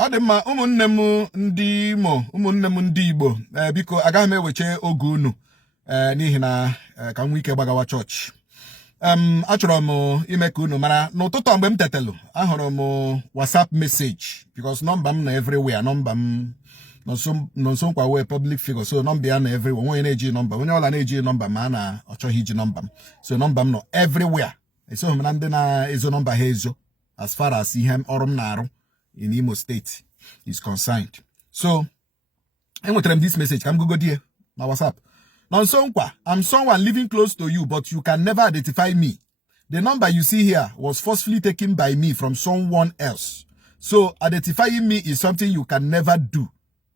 Adema umunnem ndi Imo, umunnem ndi Igbo, biko agaghị m eweche oge unu n'ihi na ka m ike gbagawa church. Achọrọ m ime ka unu mara n'ụtụtụ mgbe m tetelu ahụrụ m WhatsApp message because number m na everywhere, number m no nso nkwa we public figure, so number ya na everywhere. Onye na-eji number, onye ọla na-eji number ma na ọchọghị iji number m, so number m no everywhere. So m na ndị na-ezo number ha ezo as far as ihe ọrụ m na-arụ in Imo State is concerned. So I want to this message. I'm go there na WhatsApp. Now, I'm someone living close to you, but you can never identify me. The number you see here was forcefully taken by me from someone else. So identifying me is something you can never do.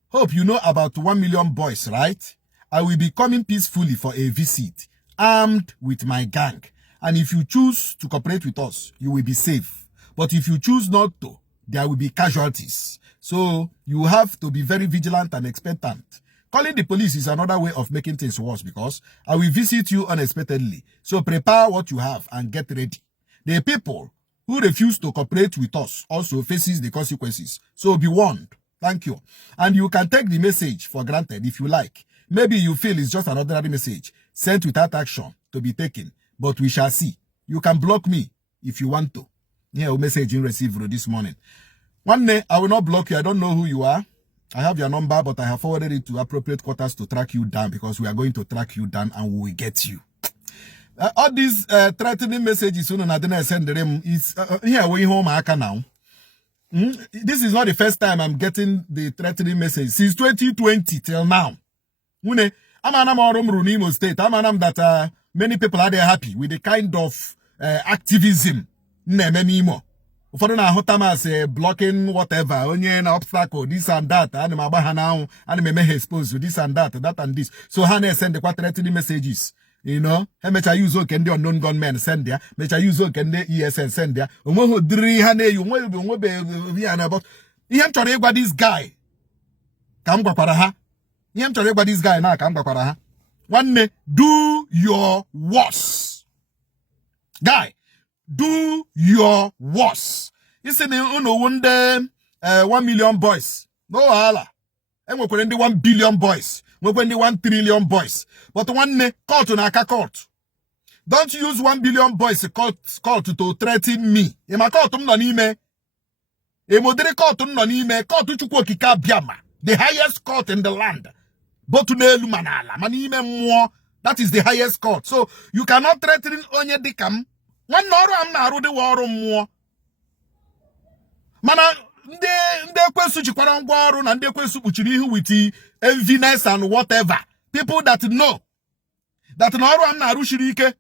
Hope you know about 1 million boys, right? I will be coming peacefully for a visit, armed with my gang. And if you choose to cooperate with us, you will be safe. But if you choose not to, there will be casualties. So you have to be very vigilant and expectant. Calling the police is another way of making things worse because I will visit you unexpectedly. So prepare what you have and get ready. The people who refuse to cooperate with us also faces the consequences. So be warned. Thank you. And you can take the message for granted if you like. Maybe you feel it's just an ordinary message sent without action to be taken. But we shall see. You can block me if you want to. Here, a message you received this morning. One day, I will not block you. I don't know who you are. I have your number, but I have forwarded it to appropriate quarters to track you down because we are going to track you down and we will get you. All these threatening messages I didn't send them is here we home now. This is not the first time I'm getting the threatening message since 2020 till now. I'm Imo State. I'm that many people are there happy with the kind of activism. Ụfọdụ na-ahụta masị blocking whatever, onye na obstacle, this and that, ana m agba ha na ana m eme ha expose this and that and this. So ha na-send kwa threatening messages, you know, ha mecha use oke ndị unknown gunmen send ya, mecha use oke ndị ESN send ya. Onweghị dịrị ha na-eyi, onwebe ya na about. Ihe m chọrọ ịgwa this guy ka m gwakwara ha. Ihe m chọrọ ịgwa this guy na ka m gwakwara ha. Nwanne, do your worst. Guy, do your worst. It's in one day 1 million boys. No hala. And we're going 1 billion boys. We're going 1 trillion boys. But one day, court on a court. Don't use 1 billion boys court to threaten me. In my court, no nime. A moderate court, no nime. Court Chukwuokike Abiama, the highest court in the land. But to ne lumanala. Manime more. That is the highest court. So you cannot threaten onye dikam. One ọrụ am na-arụ dị ọrụ mmụọ. Mana ndị ekwensu jikwara ngwa ọrụ na ndị ekwensu kpuchiri ihu with enviness and whatever. People that know that na ọrụ am na-arụ shiri ike.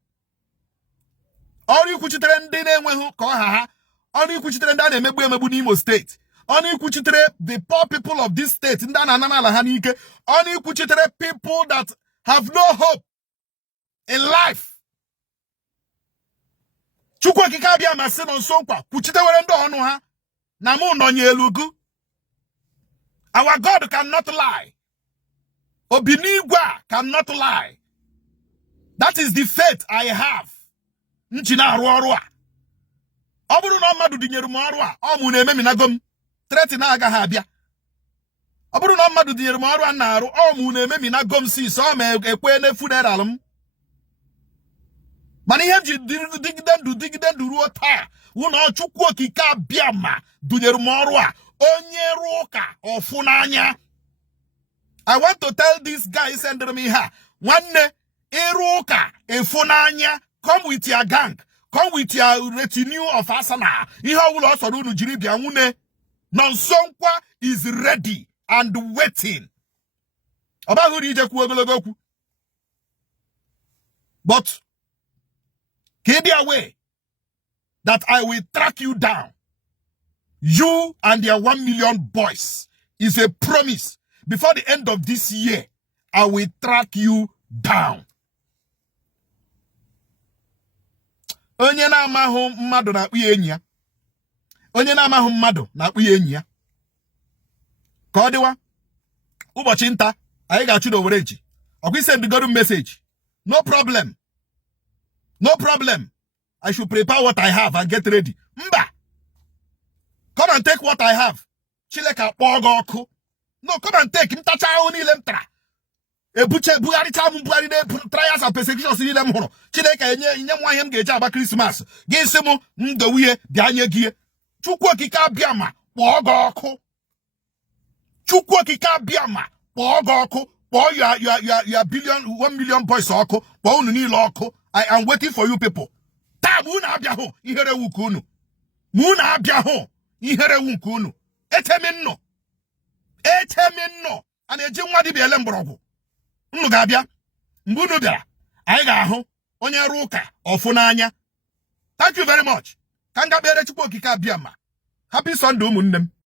Ọrụ ikwuchitere ndị na-enweghị ka ọha ha. Ọrụ ikwuchitere ndị a na-emegbu n'Imo State. Ọrụ ikwuchitere the poor people of this state ndị a na-ana n'ala ha n'ike. Ọrụ ikwuchitere people that have no hope in life. Chukwuokike Abiama si no nso nkwa kwuchitewere ndị ọnụ ha na mụ nọ nye elugu. Our God cannot lie. Obinigwa cannot lie. That is the faith I have. Nchi na arụ ọrụ a. Ọ bụrụ na mmadụ dinyere m ọrụ a, ọ mụ na-eme minago m. Threat na agaghị abịa. Ọ bụrụ na mmadụ dinyere m ọrụ a na-arụ, ọ mụ na-eme minago m si so ma ekwe na funeral m. Mani ihe digidendu ruo taa ụnọ Chukwuokike Abiama dunyere m ọrụ a onye rụ ụka ọfụ n'anya. I want to tell this guy sending me ha nwanne ịrụ ụka efu n'anya. Come with your gang, come with your retinue of asana. Ihe ọbụla ọsọrọ unu jiri bịa nwune. Nonsonkwa is ready and waiting. Ọbahụ ije kwu ogologo okwu. But get away that I will track you down. You and your 1 million boys is a promise. Before the end of this year, I will track you down. Onye na-amahụ mmadụ na-akpụ ya enyi ya. Onye na-amahụ mmadụ na-akpụ ya enyi ya. Ka ọ dịwa, ụbọchị nta, anyị ga-achụ n'Owerre echi. Ọkwa send the message. No problem. No problem. I should prepare what I have and get ready. Mba! Come and take what I have. Chineke akpọọ gị ọkụ. No, come and take. Ntacha ahụ niile m tara. Ebuche bugharịcha m bugharị na trials and persecutions niile m hụrụ. Chineke nye nwa ihe m ga-eji agba Christmas. Gị sị m ndowie bịa nye gị. Chukwuokike Abiama kpọọ gị ọkụ. Chukwuokike Abiama kpọọ gị ọkụ. Kpọọ your 1 million boys ọkụ. Kpọọ unu niile ọkụ. I am waiting for you people. Taa mụ na-abịa hụ ihere wu nke unu. Mụ na-abịa hụ ihere wu nke unu. Etemi nnọ. A na-eji nwa dibịa ele mgbọrọgwụ. Unu ga-abịa. Mgbe unu bịara, anyị ga-ahụ onye rụ ụka ọfụ n'anya. Thank you very much. Ka m ga kpere Chukwuokike Abiama. Happy Sunday ụmụnne m.